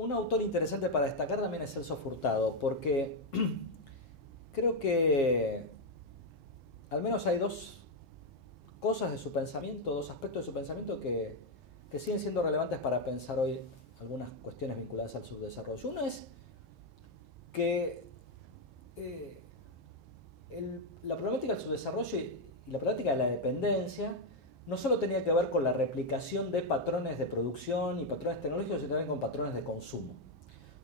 un autor interesante para destacar también es Celso Furtado, porque creo que al menos hay dos cosas de su pensamiento, dos aspectos de su pensamiento que siguen siendo relevantes para pensar hoy algunas cuestiones vinculadas al subdesarrollo. Uno es que eh, la problemática del subdesarrollo y la problemática de la dependencia no solo tenía que ver con la replicación de patrones de producción y patrones tecnológicos, sino también con patrones de consumo.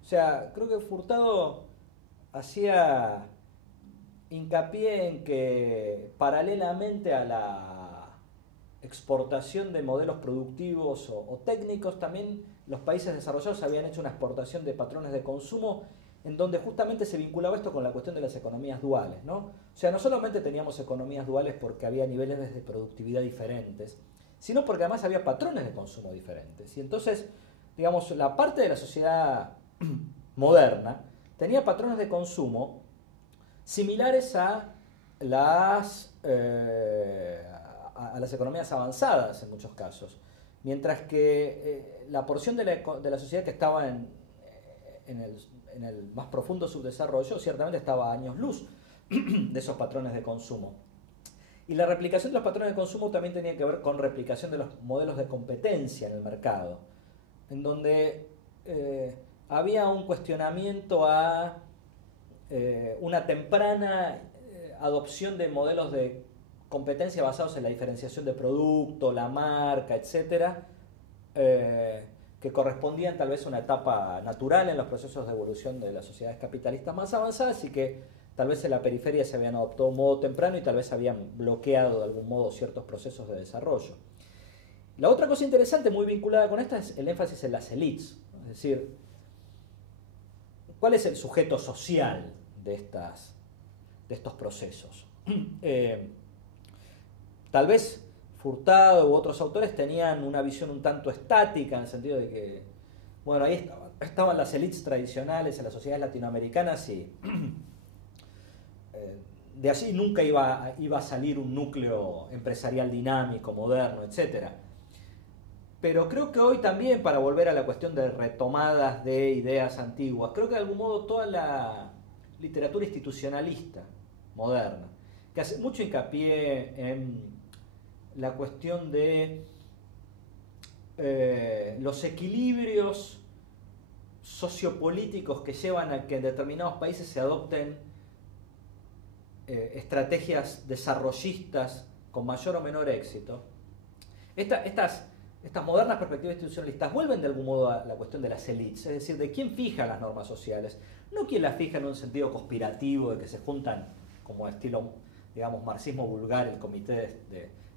O sea, creo que Furtado hacía hincapié en que paralelamente a la exportación de modelos productivos o técnicos, también los países desarrollados habían hecho una exportación de patrones de consumo en donde justamente se vinculaba esto con la cuestión de las economías duales, ¿no? O sea, no solamente teníamos economías duales porque había niveles de productividad diferentes, sino porque además había patrones de consumo diferentes. Y entonces, digamos, la parte de la sociedad moderna tenía patrones de consumo similares a las economías avanzadas en muchos casos, mientras que la porción de la sociedad que estaba en el más profundo subdesarrollo ciertamente estaba a años luz de esos patrones de consumo. Y la replicación de los patrones de consumo también tenía que ver con replicación de los modelos de competencia en el mercado, en donde había un cuestionamiento a una temprana adopción de modelos de competencia basados en la diferenciación de producto, la marca, etcétera, que correspondían tal vez a una etapa natural en los procesos de evolución de las sociedades capitalistas más avanzadas y que tal vez en la periferia se habían adoptado un modo temprano y tal vez habían bloqueado de algún modo ciertos procesos de desarrollo. La otra cosa interesante, muy vinculada con esta, es el énfasis en las élites, es decir, ¿cuál es el sujeto social de estos procesos? Tal vez Furtado u otros autores tenían una visión un tanto estática, en el sentido de que, bueno, ahí estaban las élites tradicionales en las sociedades latinoamericanas y de allí nunca iba a salir un núcleo empresarial dinámico, moderno, etc. Pero creo que hoy también, para volver a la cuestión de retomadas de ideas antiguas, creo que de algún modo toda la literatura institucionalista moderna, que hace mucho hincapié en la cuestión de los equilibrios sociopolíticos que llevan a que en determinados países se adopten estrategias desarrollistas con mayor o menor éxito. Estas modernas perspectivas institucionalistas vuelven de algún modo a la cuestión de las élites, es decir, de quién fija las normas sociales, no quién las fija en un sentido conspirativo de que se juntan como estilo, digamos, marxismo vulgar,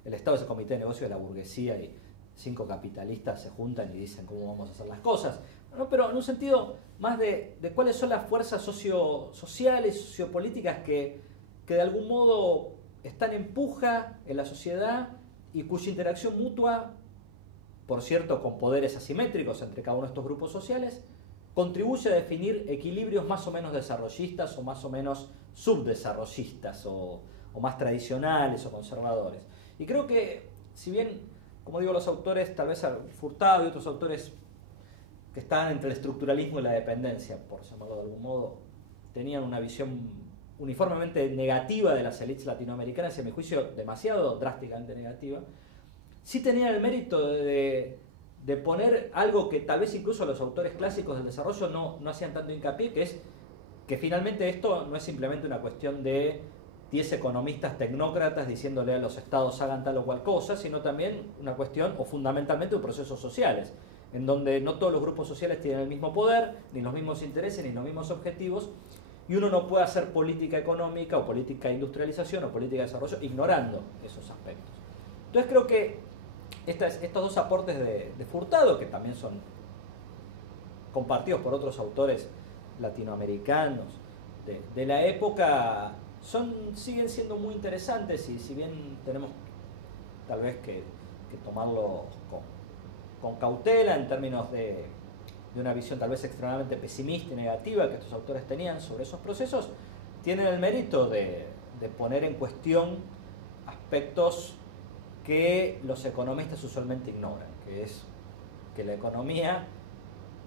el Estado es el comité de negocio de la burguesía y 5 capitalistas se juntan y dicen cómo vamos a hacer las cosas, no, pero en un sentido más de cuáles son las fuerzas sociales, sociopolíticas que de algún modo están en puja en la sociedad y cuya interacción mutua, por cierto, con poderes asimétricos entre cada uno de estos grupos sociales, contribuye a definir equilibrios más o menos desarrollistas o más o menos subdesarrollistas o más tradicionales o conservadores. Y creo que, si bien, como digo, los autores, tal vez Furtado y otros autores que estaban entre el estructuralismo y la dependencia, por llamarlo de algún modo, tenían una visión uniformemente negativa de las élites latinoamericanas, y a mi juicio demasiado drásticamente negativa, sí tenían el mérito de poner algo que tal vez incluso los autores clásicos del desarrollo no hacían tanto hincapié, que es que finalmente esto no es simplemente una cuestión de 10 economistas tecnócratas diciéndole a los estados hagan tal o cual cosa, sino también una cuestión, o fundamentalmente, de procesos sociales, en donde no todos los grupos sociales tienen el mismo poder, ni los mismos intereses, ni los mismos objetivos, y uno no puede hacer política económica o política de industrialización o política de desarrollo ignorando esos aspectos. Entonces creo que estos dos aportes de Furtado, que también son compartidos por otros autores latinoamericanos de la época, siguen siendo muy interesantes, y si bien tenemos tal vez que tomarlo con cautela en términos de una visión tal vez extremadamente pesimista y negativa que estos autores tenían sobre esos procesos, tienen el mérito de poner en cuestión aspectos que los economistas usualmente ignoran, que es que la economía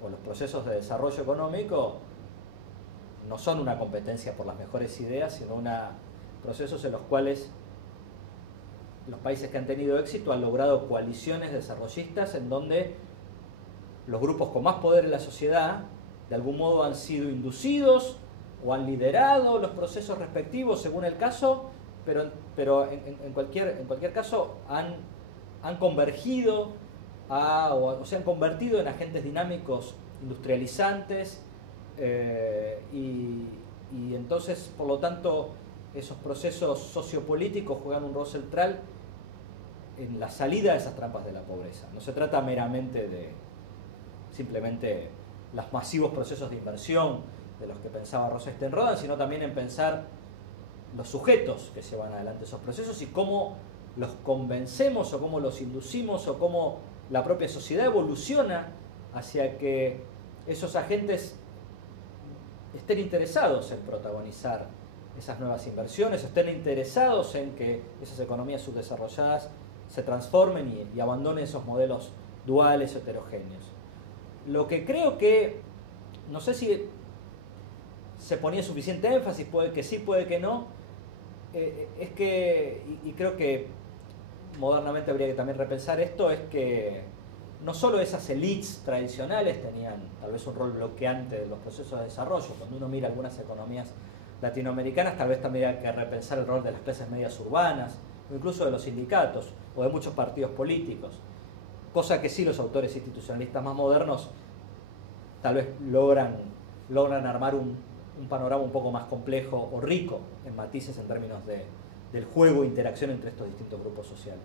o los procesos de desarrollo económico no son una competencia por las mejores ideas, sino procesos en los cuales los países que han tenido éxito han logrado coaliciones desarrollistas en donde los grupos con más poder en la sociedad de algún modo han sido inducidos o han liderado los procesos respectivos según el caso, pero en cualquier caso han convergido o se han convertido en agentes dinámicos industrializantes y entonces, por lo tanto, esos procesos sociopolíticos juegan un rol central en la salida de esas trampas de la pobreza. No se trata meramente de simplemente los masivos procesos de inversión de los que pensaba Rosa Stenrodan, sino también en pensar los sujetos que llevan adelante esos procesos y cómo los convencemos o cómo los inducimos o cómo la propia sociedad evoluciona hacia que esos agentes estén interesados en protagonizar esas nuevas inversiones, estén interesados en que esas economías subdesarrolladas se transformen y abandonen esos modelos duales heterogéneos. Lo que creo que, no sé si se ponía suficiente énfasis, puede que sí, puede que no, es que, y creo que modernamente habría que también repensar esto, es que no solo esas élites tradicionales tenían tal vez un rol bloqueante de los procesos de desarrollo. Cuando uno mira algunas economías latinoamericanas, tal vez también hay que repensar el rol de las clases medias urbanas, o incluso de los sindicatos, o de muchos partidos políticos. Cosa que sí los autores institucionalistas más modernos tal vez logran armar un panorama un poco más complejo o rico en matices en términos del juego e interacción entre estos distintos grupos sociales.